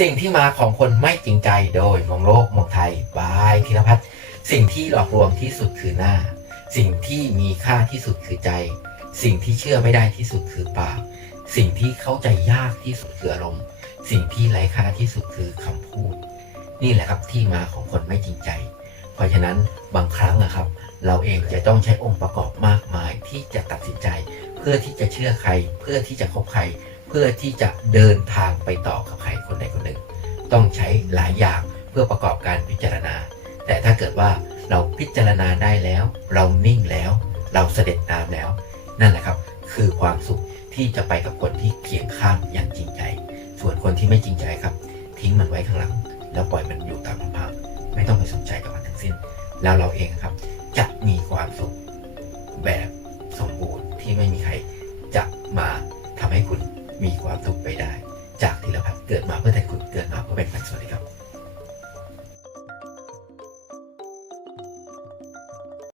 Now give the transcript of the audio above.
สิ่งที่มาของคนไม่จริงใจโดยมองโลกมองไทยบายธีรพัฒน์สิ่งที่หลอกลวงที่สุดคือหน้า สิ่งที่มีค่าที่สุดคือใจ สิ่งที่เชื่อไม่ได้ที่สุดคือปาก สิ่งที่เข้าใจยากที่สุดคืออารมณ์ สิ่งที่ไร้ค่าที่สุดคือคำพูด นี่แหละครับที่มาของคนไม่จริงใจ เพราะฉะนั้นบางครั้งนะครับ เราเองจะต้องใช้องค์ประกอบมากมายที่จะตัดสินใจ เพื่อที่จะเชื่อใคร เพื่อที่จะคบใคร เพื่อที่จะเดินทางไปต่อกับใคร คนใดคนหนึ่ง ต้องใช้หลายอย่างเพื่อประกอบการพิจารณา แต่ถ้าเกิดว่าเราพิจารณาได้แล้ว เรานิ่งแล้ว เราเสด็จน้ำแล้ว นั่นแหละครับ คือความสุขที่จะไปกับคนที่เคียงข้างอย่างจริงใจ ส่วนคนที่ไม่จริงใจครับ ทิ้งมันไว้ข้างหลัง แล้วปล่อยมันอยู่ตามลำพังไม่ต้องไปสนใจกับมันทั้งสิ้น แล้วเราเองครับ จะมีความสุขแบบสมบูรณ์ที่ไม่มีใครจะมาทำให้คุณมีความทุกข์ไปได้ Thanks buddy.